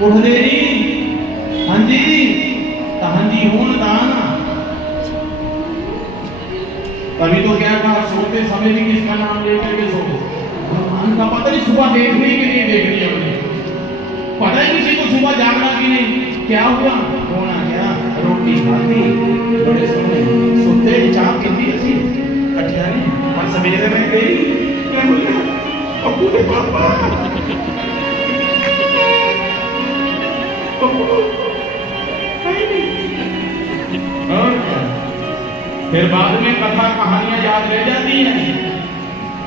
उठते नहीं। हाँ जी, हाँ जी हूं दान। कभी तो क्या कहा, सोते समय भी किसका नाम लेकर के सो, भगवान का। पता नहीं सुबह देखने के लिए देख लिया हमने, पता ही किसी को सुबह जागना भी नहीं। क्या हुआ, होना क्या, रोटी खाती, बड़े सोने सोते, चाय पीती ऐसी कटिया ने, और सवेरे में गई क्या बोला, पप्पू के पापा और क्या। फिर बाद में कथा कहानियां याद रह जाती हैं।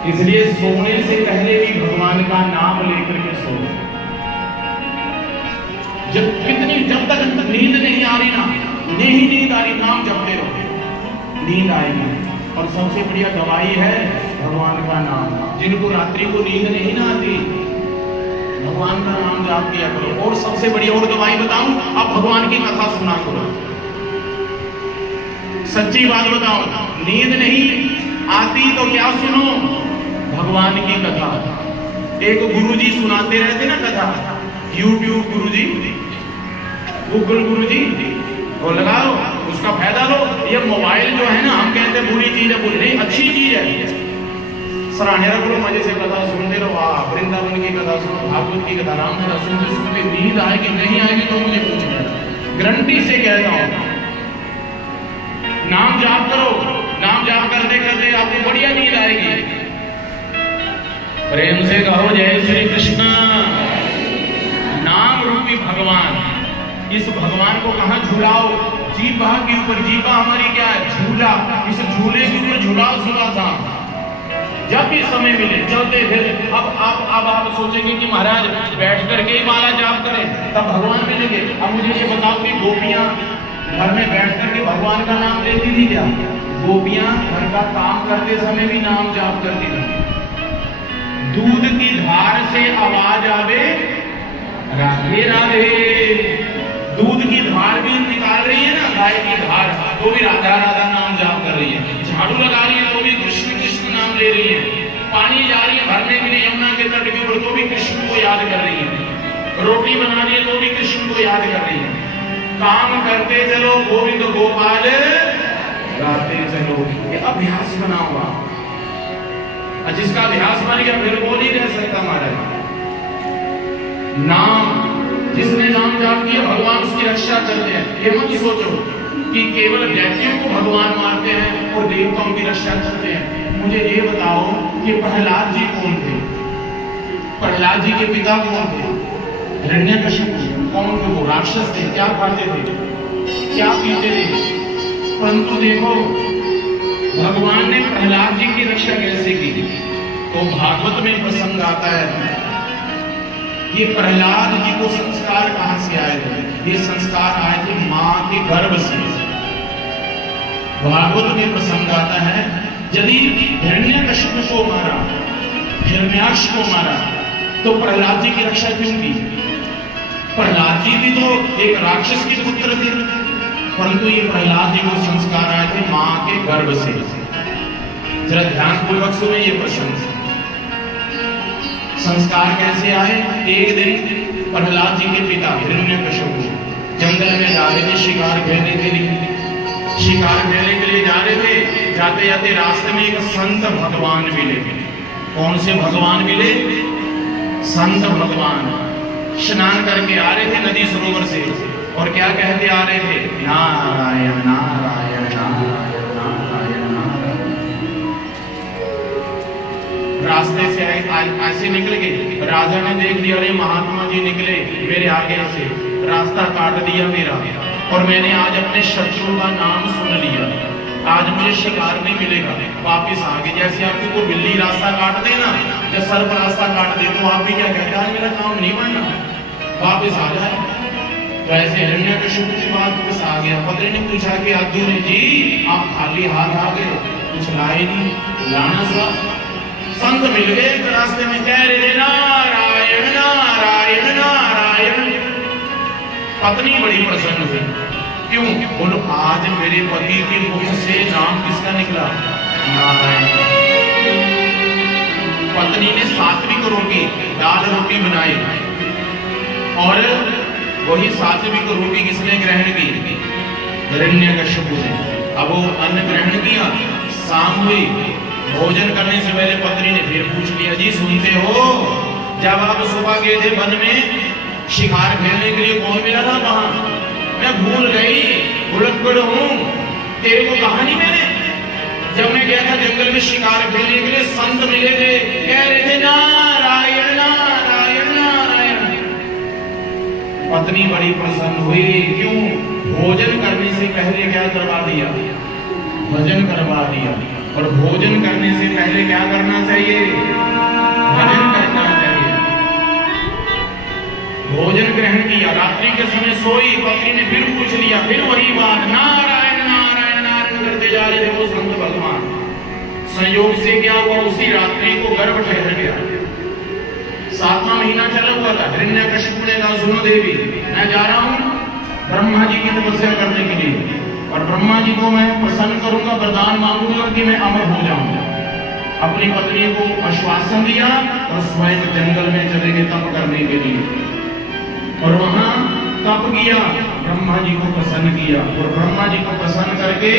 इसलिए सोने से पहले भी भगवान का नाम लेकर के सो। जब तक नींद नहीं आ रही ना, नहीं नींद आ रही, नाम जपते रहो, नींद आएगी। और सबसे बढ़िया दवाई है भगवान का नाम। जिनको रात्रि को नींद नहीं ना आती, भगवान का नाम जाप किया करो। और सबसे बढ़िया और दवाई बताऊं, अब भगवान की कथा सुना करो। सच्ची बात बताओ, नींद नहीं आती तो क्या सुनो, भगवान की कथा। एक गुरुजी सुनाते रहते ना कथा, यूट्यूब गुरुजी, गूगल गुरुजी, वो लगाओ, उसका फायदा लो। ये मोबाइल जो है ना, हम कहते हैं बुरी चीज है, बुरी नहीं, अच्छी चीज है। सराहने रख लो, मजे से कथा सुनते रहो। वृंदावन की कथा सुनो, भागवत की कथा, राम कथा सुनते सुनते नींद आएगी, नहीं आएगी तो मुझे पूछना, गारंटी से कहता हूं। नाम जाप करो, नाम जाप करते करते आपको बढ़िया नींद आएगी। प्रेम से कहो जय श्री कृष्ण। नाम रूपी भगवान, इस भगवान को कहां झूलाओ, जीभा के ऊपर। जीभा हमारी क्या है, झूला। इस झूले के ऊपर झूलाओ सुबह शाम, जब भी समय मिले चलते फिर। अब आप सोचेंगे कि महाराज बैठ करके ही माला जाप करें तब भगवान मिलेंगे। अब मुझे ये बताओ कि गोपियां घर में बैठ करके भगवान का नाम लेती थी क्या? गोपियां घर का काम करते समय भी नाम जाप करती थी। दूध की धार से आवाज आवे राधे राधे। दूध की धार भी निकाल रही है ना, गाय की धार, तो भी राधा राधा नाम जाप कर रही है। झाड़ू लगा रही है तो भी कृष्ण कृष्ण नाम ले रही है। पानी जा रही है भरने के लिए यमुना के तट के ऊपर, तो भी कृष्ण को याद कर रही है। रोटी बना रही है तो भी कृष्ण को याद कर रही है। काम करते चलो गोविंद गोपाल गाते चलो। ये अभ्यास बना हुआ, जिसका अभ्यास बन गया फिर वो नहीं रह सकता महाराज। नाम, जिसने नाम जाप किया भगवान उसकी रक्षा करते हैं। ये मत सोचो कि केवल व्यक्तियों को भगवान मारते हैं और देवताओं की रक्षा करते हैं। मुझे ये बताओ कि प्रहलाद जी कौन थे? प्रहलाद जी के पिता कौन थे? हिरण्यकशिपु। कौन थे वो? राक्षस थे। क्या खाते थे, क्या पीते थे? परंतु देखो भगवान ने प्रहलाद जी की रक्षा कैसे की। तो भागवत में प्रसंग आता है, ये प्रहलाद जी को संस्कार कहां से आए थे? ये संस्कार आए थे मां के गर्भ से। भागवत में प्रसंग आता है, यदि हिरण्यकशिपु को मारा, हिरण्याक्ष को मारा, तो प्रहलाद जी की रक्षा क्यों की? प्रहलाद जी भी तो एक राक्षस के पुत्र थे, परंतु ये प्रहलाद जी को संस्कार आए थे मां के गर्भ से। जरा ध्यान पूर्वक सुने ये प्रसंग। संस्कार कैसे आए? एक दिन प्रहलाद जी के पिता हिरण्यकशिपु जंगल में जा रहे थे शिकार खेलने के लिए। शिकार खेलने के लिए जा रहे थे, जाते जाते रास्ते में एक संत भगवान मिले। कौन से भगवान मिले? संत भगवान। स्नान करके आ रहे थे नदी सरोवर से, और क्या कहते आ रहे थे? नारायण नारायण नारायण नारायण नारायण। रास्ते से ऐसे निकल गए। राजा ने देख लिया, अरे महात्मा जी निकले मेरे आगे से, रास्ता काट दिया मेरा, और मैंने आज अपने शत्रु का नाम सुन लिया, आज मुझे शिकार नहीं मिलेगा। वापिस आ गए। जैसे आपको कोई बिल्ली रास्ता काट दे ना, जब सर्प रास्ता काट दे, तो आप भी क्या कहते हैं, आज मेरा काम नहीं बनना, वापिस आ जाए। तो ऐसे हिरण्यकशिपु की बात वापस आ गया। पत्नी ने पूछा कि अर्जुन जी आप खाली हाथ आ गए, कुछ लाए नहीं, लाना हुआ। संत मिल गए रास्ते में, कह रहे नारायण नारायण नारायण। पत्नी बड़ी प्रसन्न हुई। क्यों? बोलो आज मेरे पति के मुख से नाम किसका निकला? नारायण। पत्नी ने सात्विक रोटी, दाल रोटी बनाई और वही सात्विक रोटी किसने ग्रहण की? हिरण्यकश्यप ने। अब वो अन्न ग्रहण किया, शाम हुई, भोजन करने से पहले पत्नी ने फिर पूछ लिया, जी सुनते हो जब आप सुबह गए थे वन में शिकार खेलने के लिए, कौन मिला था वहां? मैं भूल गई, भुलक्कड़ हूं, तेरे को कहा नहीं मैंने? जब मैं गया था जंगल में शिकार खेलने के लिए, संत मिले थे, कह रहे थे नारायण नारायण नारायण। पत्नी बड़ी प्रसन्न हुई, क्यों? भोजन करने से पहले क्या करवा दिया? भजन करवा दिया। और भोजन करने से पहले क्या करना चाहिए? भजन करना चाहिए। भोजन ग्रहण किया, रात्रि के समय सोई, पत्नी ने फिर पूछ लिया, फिर वही बात, नारायण नारायण नारायण करते जा रहे थे वो संत भगवान। संयोग से क्या हुआ? उसी रात्रि को गर्भ ठहर गया। 7वां महीना चला हुआ था। हिरण्यकश्यप ने कहा, सुनो देवी, मैं जा रहा हूं ब्रह्मा जी की तपस्या करने के लिए, और ब्रह्मा जी को मैं प्रसन्न करूंगा, वरदान मांगूंगा कि मैं अमर हो जाऊंगा। अपनी पत्नी को आश्वासन दिया और स्वयं जंगल में चले गए तप करने के लिए, और वहां तप किया, ब्रह्मा जी को प्रसन्न किया, और ब्रह्मा जी को प्रसन्न करके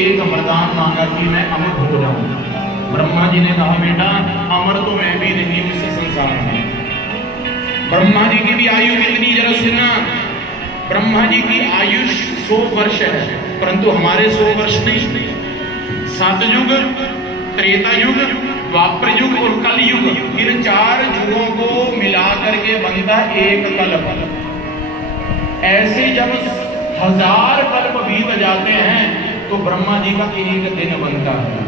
एक वरदान मांगा कि मैं अमर हो जाऊंगा। ब्रह्मा जी ने कहा, बेटा अमर तो मैं भी नहीं हूं इस संसार में। ब्रह्मा जी की भी आयु कितनी, जरा सुनना। ब्रह्मा जी की आयुष 100 वर्ष है, परंतु हमारे 100 वर्ष नहीं। सतयुग, त्रेता युग, द्वापर युग और कल युग, इन 4 युगों को मिला करके बनता एक कल्प। ऐसे जब 1000 कल्प बीत जाते हैं तो ब्रह्मा जी का एक दिन बनता है।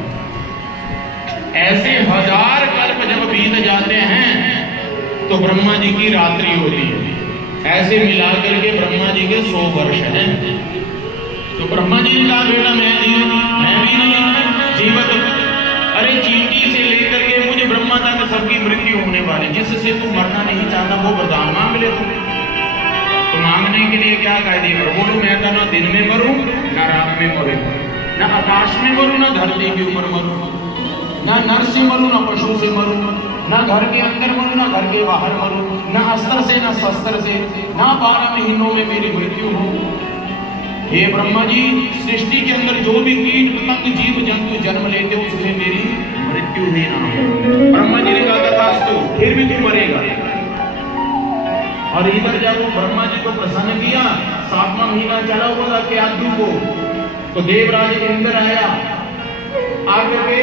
ऐसे 1000 कल्प जब बीत जाते हैं तो ब्रह्मा जी की रात्रि होती है। ऐसे मिला करके ब्रह्मा जी के 100 वर्ष हैं। तो ब्रह्मा जी का बेटा मैं भी नहीं जीवित, अरे चींटी से लेकर के मुझे ब्रह्मा तक सबकी मृत्यु होने वाली, जिससे तू मरना नहीं चाहता वो वरदान मांग ले। तो मांगने के लिए क्या कह दिया? बोलो, मैं तो ना दिन में मरूं, ना रात में मरूं, ना आकाश में मरूं, ना धरती के ऊपर मरूं, ना नर से मरूं, ना पशु से मरूं, ना घर के अंदर मरूं, ना घर के बाहर मरूं, ना अस्त्र से, ना शस्त्र से, ना 12 महीनों में मेरी मृत्यु हो। हे ब्रह्मा जी, सृष्टि के अंदर जो भी कीट पतंग जीव जंतु जन्म लेते उसमें मेरी मृत्यु ही ना हो। ब्रह्मा जी ने कहा, तथास्तु, फिर भी तू मरेगा। और इधर जब ब्रह्मा जी को प्रसन्न किया, 7वां महीना चला हुआ था क्यादु को, तो देवराज इंद्र आया, आकर के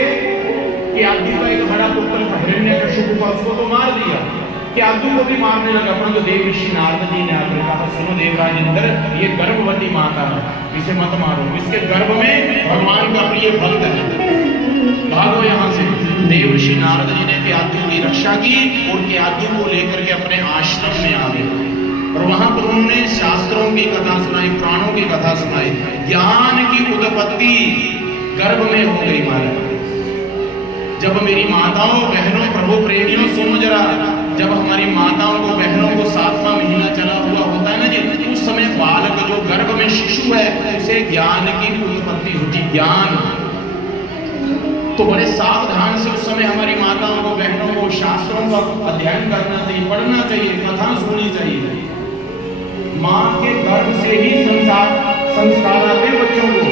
क्यादु का एक बड़ा पुत्र था हिरण्यकश्यप को, उसको तो मार दिया, क्यादु को भी मारने लगा। परंतु देव ऋषि नारद जी ने आकर कहा, सुनो देवराज इंद्र, ये गर्भवती माता है, इसे मत मारो, इसके गर्भ में भगवान का प्रिय भक्त है, भागो यहाँ से। देव ऋषि नारद जी ने क्यादु की रक्षा की और क्यादु को लेकर के अपने आश्रम में आ गए, और वहां पर उन्होंने शास्त्रों की कथा सुनाई, पुराणों की कथा सुनाई। ज्ञान की उत्पत्ति गर्भ में हो गई महाराज। जब मेरी माताओं बहनों प्रभु प्रेमियों सुनो जरा, जब हमारी माताओं को बहनों को 7वां महीना चला हुआ होता है ना जी, उस समय बालक जो गर्भ में शिशु है उसे ज्ञान की उत्पत्ति होती, ज्ञान। तो बड़े सावधान से उस समय हमारी माताओं को बहनों को शास्त्रों का अध्ययन करना चाहिए, पढ़ना चाहिए, कथा सुननी चाहिए। माँ के गर्भ से ही संस्कार आते हैं बच्चों को।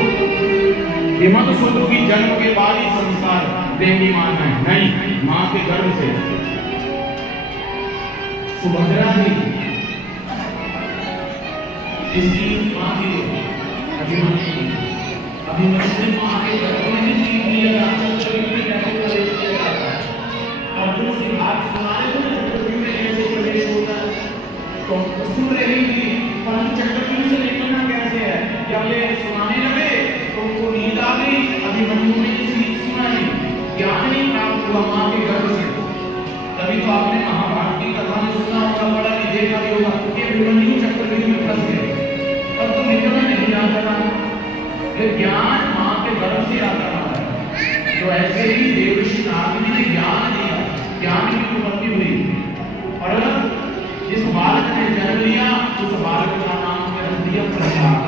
हिम्मत सोचो कि जन्म के बाद ही संस्कार देंगी माताएं, नहीं, माँ के गर्भ से। सुभद्रा जी इसकी माँ की अभिमन्यु माँ के गर्भ में सीख लिया, अर्जुन से बात सुनाए में कैसे प्रवेश होता है, तो सुन रही थी, परंतु चक्रव्यूह से निकलना कैसे है, जब ये सुनाने लगे तो उनको नींद आ गई। अभिमन्यु ने सीख सुनाई, ज्ञान नहीं प्राप्त हुआ माँ के गर्भ से। तभी तो आपने महाभारत की कथा में सुना होगा, पढ़ा भी देखा भी होगा कि अभिमन्यु चक्रव्यूह में फंस गए, अब तो निकलना नहीं आता था। ज्ञान माँ के गर्भ से आता है। तो ऐसे ही देव ऋषि नारद जी ने ज्ञान दिया, ज्ञान की उत्पत्ति हुई, और जिस बालक ने जन्म लिया उस बालक का नाम रख दिया प्रहलाद।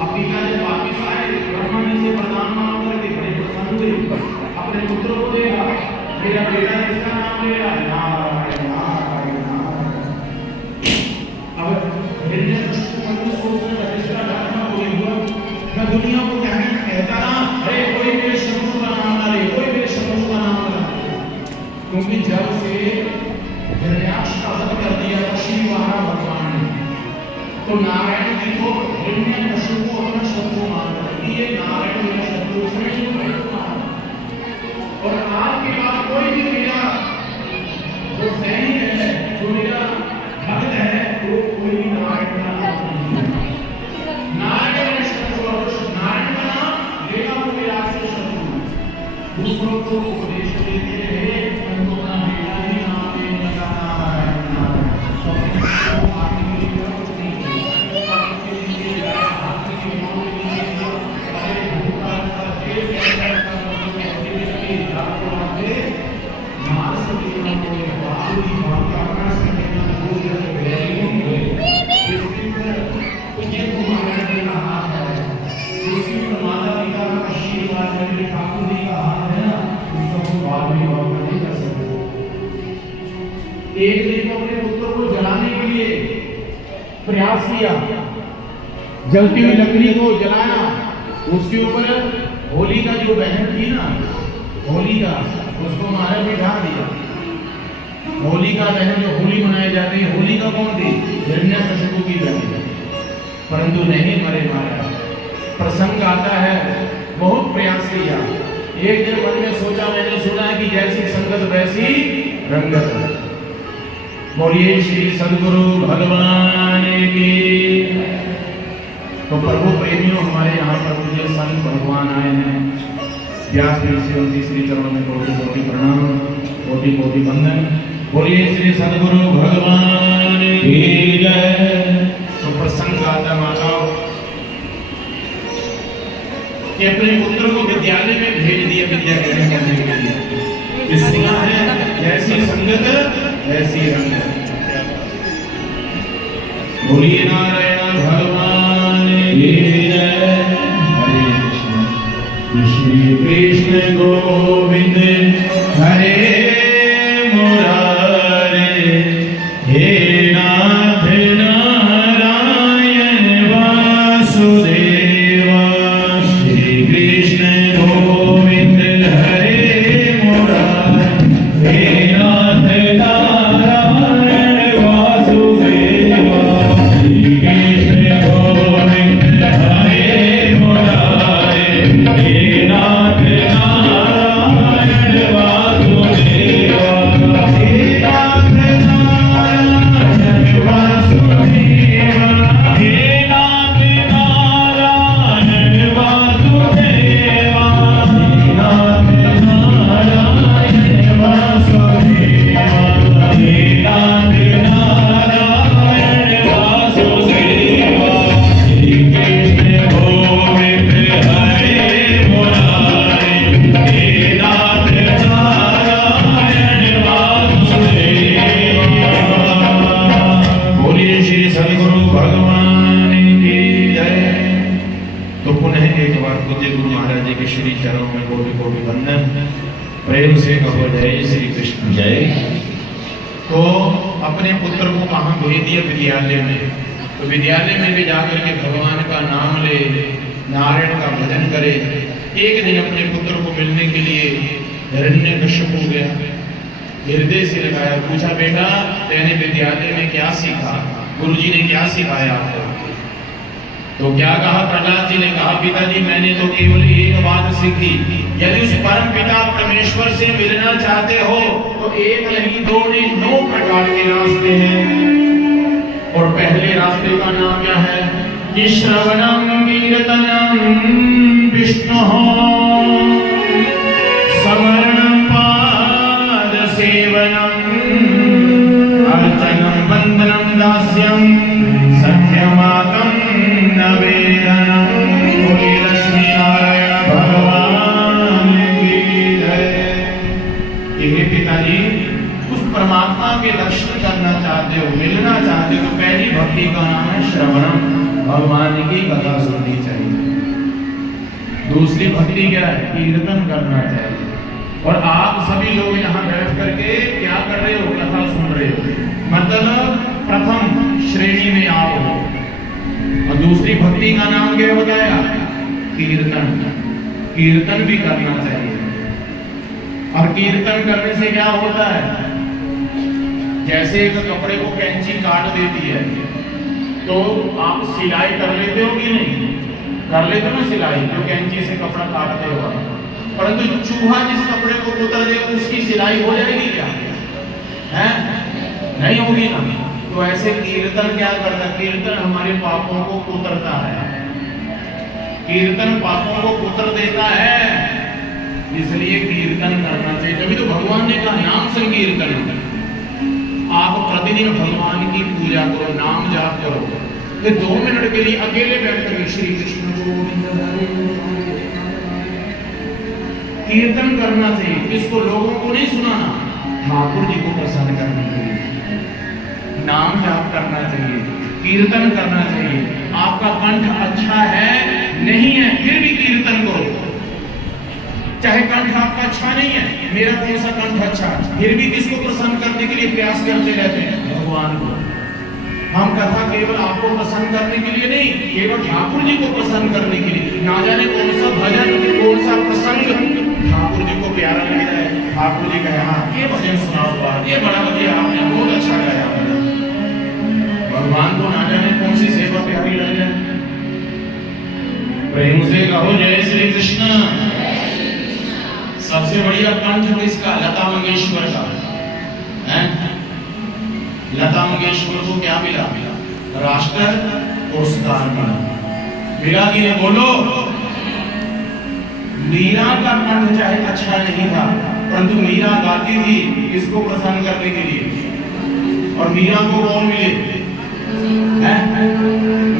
अपिता जब वापिस आए, ब्रह्मा जी से वरदान मांग करके बड़े प्रसन्न हुए, अपने पुत्र को देखा, मेरा बेटा इसका नाम ले रहा है नारायण नारायण नारायण। अब दिया था श्री भगवान ने। तो नारायण जी को हिरण्यकशिपु को अपना शत्रु मानता है कि ये नारायण मेरा शत्रु है। और आज के बाद कोई भी मेरा जो सैनिक है, जो मेरा भक्त है, वो कोई भी नारायण का नाम नहीं है। नारायण मेरा शत्रु और नारायण का नाम लेगा वो मेरा से शत्रु। दूसरों को उपदेश देते रहे उनको ना मेरा ही नाम लेने का नारायण एक दिन को अपने पुत्र को जलाने के लिए प्रयास किया, जलती हुई लकड़ी को जलाया, उसके ऊपर होलिका जो बहन थी ना, होलिका, उसको मारा बिठा दिया। होलिका बहन जो होली मनाई जाती है, होलिका कौन थी? हिरण्यकशिपु की बहन, परंतु नहीं मरे मारा। प्रसंग आता है, बहुत प्रयास किया। एक दिन मन में सोचा, मैंने सुना है कि जैसी संगत वैसी रंगत। बोलिए श्री सद्गुरु भगवान की। तो प्रभु प्रेमियों, हमारे यहाँ पर मुझे संत भगवान आए हैं। व्यास देव से उनकी श्री चरणों में कोटि कोटि प्रणाम, कोटि कोटि वंदन। बोलिए श्री सद्गुरु भगवान की जय। तो प्रसंग आता माताओं कि अपने पुत्र को विद्यालय में भेज दिया विद्या ग्रहण करने के लिए। सुना है जैसी संगत वैसी रंगत। बोलिए नारायण भगवान की जय। हरे कृष्ण श्री कृष्ण गोविंद हरे मुरारे, हे नाथ नारायण वासुदेवा। श्री कृष्ण गोविंद हरे मुरारे, हे नाथ नारायण वासुदेवा। श्री कृष्ण गोविंद हरे मुरारे, हे नाथ नारायण वासुदेवा। हे नाथ नारायण वासुदेवा, हे नाथ नारायण वासुदेवा, हे नाथ नारायण वासुदेवा, हे नाथ नारायण वासुदेवा। श्री कृष्ण गोविंद हरे मुरारे, हे नाथ नारायण वासुदेवा। बोलिए श्री सद्गुरु भगवान की जय। तो पुनः एक बार पूज्य गुरु महाराज जी के श्री चरणों में कोटि कोटि वंदन। प्रेम से कहो जय श्री कृष्ण जय। तो अपने पुत्र को कहाँ भेज दिया? विद्यालय में। तो विद्यालय में भी जाकर के भगवान का नाम ले, नारायण का भजन करे। एक दिन अपने पुत्र को मिलने के लिए हिरण्यकशिपु हो गया, हृदय से लगाया, पूछा बेटा तेने विद्यालय में क्या सीखा, गुरुजी ने क्या सिखाया आपको? तो क्या कहा प्रहलाद जी ने? कहा पिताजी मैंने तो केवल एक बात सीखी, यदि उस परम पिता परमेश्वर से मिलना चाहते हो तो एक नहीं दो नहीं 9 प्रकार के रास्ते हैं। और पहले रास्ते का नाम क्या है? कि श्रवणम कीर्तनम विष्णु समरणम पाद सेवनम अर्चनम वंदनम दास्यम सत्यमातम नवेदनम। बोलिए लक्ष्मी नारायण भगवान की जय। हे पिताजी, उस परमात्मा के दर्शन करना चाहते हो, मिलना चाहते हो, तो पहली भक्ति का नाम है श्रवणम, भगवान की कथा सुननी चाहिए। दूसरी भक्ति क्या है? कीर्तन करना चाहिए। और आप सभी लोग यहाँ बैठ करके क्या कर रहे हो? कथा सुन रहे हो, मतलब प्रथम श्रेणी में आप हो। और दूसरी भक्ति का नाम क्या बताया? कीर्तन। कीर्तन भी करना चाहिए। और कीर्तन करने से क्या होता है? जैसे एक कपड़े को कैंची काट देती है तो आप सिलाई कर लेते हो कि नहीं? कर लेते हो ना सिलाई, जो कैंची से कपड़ा काटते हो। परंतु चूहा जिस कपड़े को कुतर दे उसकी सिलाई हो जाएगी क्या? है नहीं होगी ना। तो ऐसे कीर्तन क्या करता है? कीर्तन हमारे पापों को कुतरता है, कीर्तन पापों को कुतर देता है, इसलिए कीर्तन करना चाहिए। तभी तो भगवान ने कहा नाम संकीर्तन। आप प्रतिदिन भगवान की पूजा करो, नाम जाप करो। फिर 2 मिनट के लिए अकेले बैठ कर श्री कृष्ण गोविंद हरे कीर्तन करना चाहिए। किसको? लोगों को नहीं सुनाना, ठाकुर जी को प्रसन्न करने के लिए नाम जाप करना चाहिए, कीर्तन करना चाहिए। आपका कंठ अच्छा है नहीं है फिर भी कीर्तन करो। चाहे कंठ आपका अच्छा नहीं है, मेरा कौन सा कंठ अच्छा है, फिर भी किसको प्रसन्न करने के लिए प्रयास करते रहते हैं? भगवान को। हम कथा केवल आपको प्रसन्न करने के लिए नहीं, केवल ठाकुर जी को प्रसन्न करने के लिए। ना जाने कौन सा भजन, कौन सा प्रसंग ठाकुर जी को प्यारा लग जाए, ठाकुर जी कहे हाँ ये भजन सुनाओ, बात ये बड़ा बढ़िया आपने बहुत अच्छा गाया। भगवान को ना जाने कौन सी सेवा प्यारी लग जाए। प्रेम से कहो जय श्री कृष्ण। सबसे बढ़िया कंठ किसका? लता मंगेशकर का है। लता मंगेशकर को क्या मिला? राष्ट्र पुरस्कार मिला कि नहीं? बोलो। मीरा का कंठ चाहे अच्छा नहीं था, परंतु मीरा गाती थी किसको प्रसन्न करने के लिए, और मीरा को कौन मिले?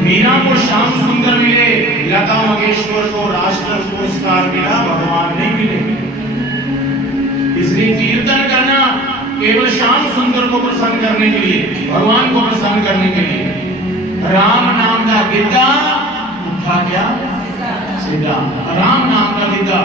मीरा को श्याम सुंदर मिले, लता मंगेशकर को राष्ट्र पुरस्कार मिला, भगवान नहीं मिले। इसलिए कीर्तन करना केवल श्याम सुंदर को प्रसन्न करने के लिए, भगवान को प्रसन्न करने के लिए। राम नाम का गीता उठा क्या सीधा, राम नाम का गीता।